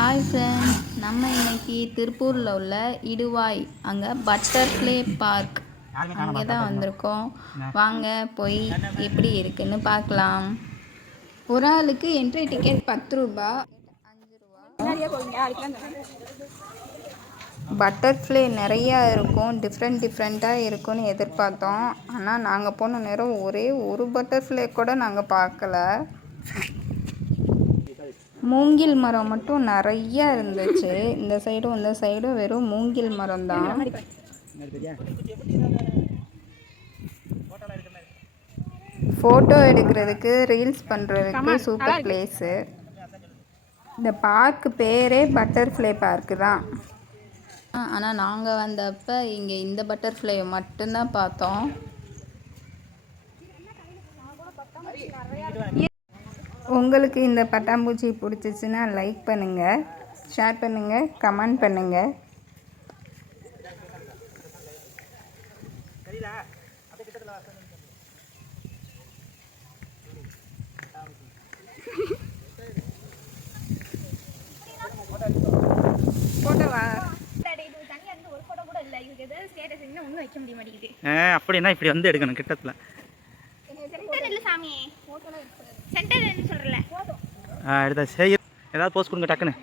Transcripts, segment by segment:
Hi friends, நம்ம இன்னைக்கு திருப்பூரில் உள்ள இடுவாய் அங்கே பட்டர்ஃப்ளை பார்க் அங்கே தான் வந்திருக்கோம். வாங்க போய் எப்படி இருக்குன்னு பார்க்கலாம். ஒரு ஆளுக்கு என்ட்ரி டிக்கெட் 10 ரூபா. பட்டர்ஃப்ளை நிறையா இருக்கும், டிஃப்ரெண்ட்டாக இருக்கும்னு எதிர்பார்த்தோம். ஆனால் நாங்கள் போன நேரம் ஒரே ஒரு பட்டர்ஃப்ளை கூட நாங்கள் பார்க்கல. மூங்கில் மரம் மட்டும் நிறையா இருந்துச்சு. இந்த சைடும் வெறும் மூங்கில் மரம் தான். ஃபோட்டோ எடுக்கிறதுக்கு, ரீல்ஸ் பண்ணுறதுக்கு சூப்பர் பிளேஸு. இந்த பார்க்கு பேரே பட்டர்ஃப்ளை பார்க்கு தான். ஆனால் நாங்கள் வந்தப்போ இங்கே இந்த பட்டர்ஃப்ளையை மட்டும்தான் பார்த்தோம். உங்களுக்கு இந்த பட்டாம்பூச்சி பிடிச்சிச்சின்னா லைக் பண்ணுங்கள், ஷேர் பண்ணுங்கள், கமெண்ட் பண்ணுங்கள். அப்படின்னா இப்படி வந்து எடுக்கணும் கிட்டத்தில். எடுத்தா சரி, ஏதாவது போஸ்ட் கொடுங்க டக்குன்னு.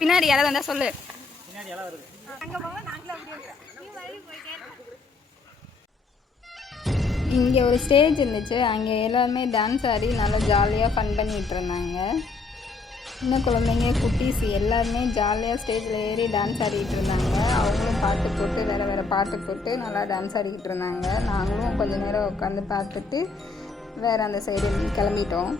பின்னாடி யாராவது வந்தா சொல்லு. இங்கே ஒரு ஸ்டேஜ் இருந்துச்சு, அங்கே எல்லாருமே டான்ஸ் ஆடி நல்லா ஜாலியாக ஃபன் பண்ணிகிட்டு இருந்தாங்க. சின்ன குழந்தைங்க, குட்டீஸ் எல்லாருமே ஜாலியாக ஸ்டேஜில் ஏறி டான்ஸ் ஆடிக்கிட்டு இருந்தாங்க. அவங்களும் பாட்டு போட்டு வேறு பாட்டு போட்டு நல்லா டான்ஸ் ஆடிக்கிட்டு இருந்தாங்க. நாங்களும் கொஞ்சம் நேரம் உட்காந்து பார்த்துட்டு வேறு அந்த சைடு கிளம்பிட்டோம்.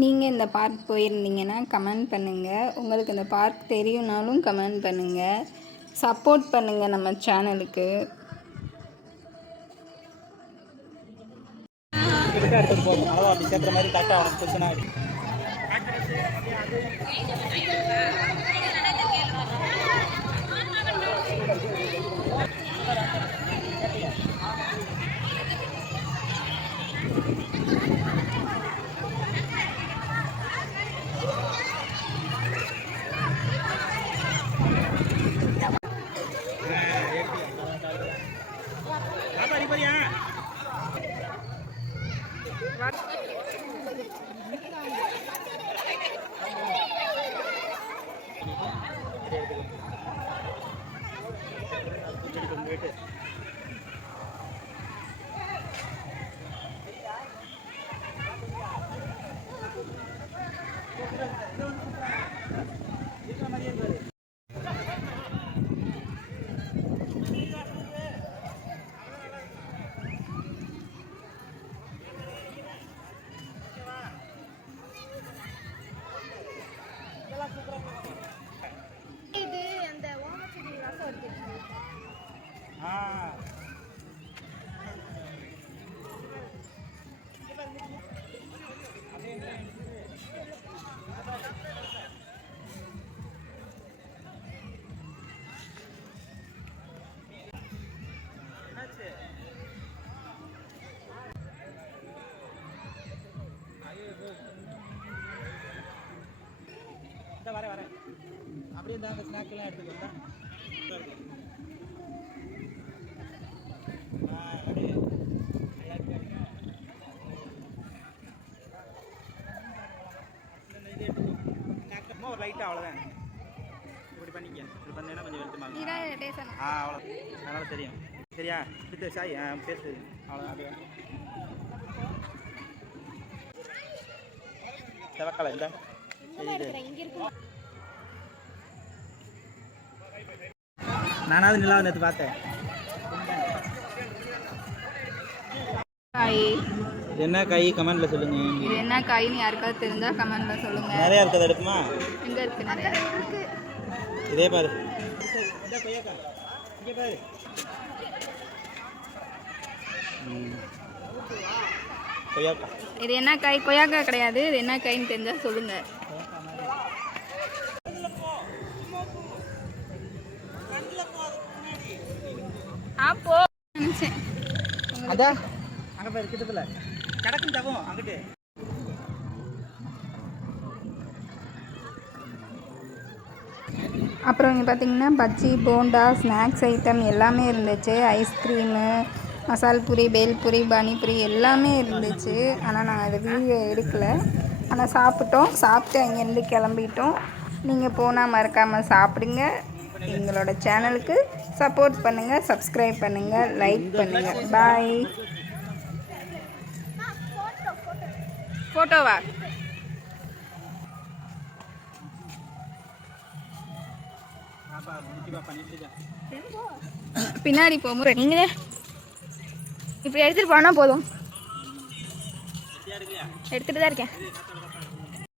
நீங்கள் இந்த பார்க் போயிருந்தீங்கன்னா கமெண்ட் பண்ணுங்கள். உங்களுக்கு இந்த பார்க் தெரியும்னாலும் கமெண்ட் பண்ணுங்கள். சப்போர்ட் பண்ணுங்கள் நம்ம சேனலுக்கு. இது அந்த ஓமச்செடி ரசம் இருக்கு. வரேன் அப்படியே இந்த ஸ்நாக்லாம் எடுத்துக்கோ. ஒரு லைட்டாக அவ்வளோதான், இப்படி பண்ணிக்க. இப்படி பண்ணேன்னா கொஞ்சம் வெளுத்துமாங்க. அவ்வளோ அதனால் தெரியும். சரியா? இது சாய் பேசு. அவ்வளோ அது செவக்கால இந்த நானாவது நிலா நேற்று பார்த்தேன். என்ன காய் கமெண்ட்டில் சொல்லுங்கள். இது என்ன காயின்னு யாருக்காவது தெரிஞ்சால் கமெண்ட்டில் சொல்லுங்கள். நிறையா இருக்குது எடுக்குமா? எங்கே இருக்குது? நிறையா இருக்குது. இதே பாரு. கொய்யாக்கா இங்கே பாரு. கொய்யாக்கா. இது என்ன காய்? கொய்யாக்கா கிடையாது. இது என்ன காயின்னு தெரிஞ்சால் சொல்லுங்கள். அப்போ நினச்சேன். அதான் அங்கே பாரு கிட்டத்தில் கிடக்கும் தகும் அங்கிட்டு. அப்புறம் இங்கே பார்த்தீங்கன்னா பஜ்ஜி, போண்டா, ஸ்நாக்ஸ் ஐட்டம் எல்லாமே இருந்துச்சு. ஐஸ்கிரீமு, மசால் பூரி, பேல்பூரி, பானிபூரி எல்லாமே இருந்துச்சு. ஆனால் நாங்கள் அதை வீடியோ எடுக்கலை. ஆனால் சாப்பிட்டோம். சாப்பிட்டு அங்கேருந்து கிளம்பிட்டோம். நீங்கள் போனால் மறக்காமல் சாப்பிடுங்க. எங்களோட சேனலுக்கு சப்போர்ட் பண்ணுங்கள், சப்ஸ்கிரைப் பண்ணுங்கள், லைக் பண்ணுங்கள். பாய். ஃபோட்டோவா? பின்னாடி போகும்போது நீங்களே இப்படி எடுத்துகிட்டு போனால் போதும். எடுத்துகிட்டு தான் இருக்கேன்.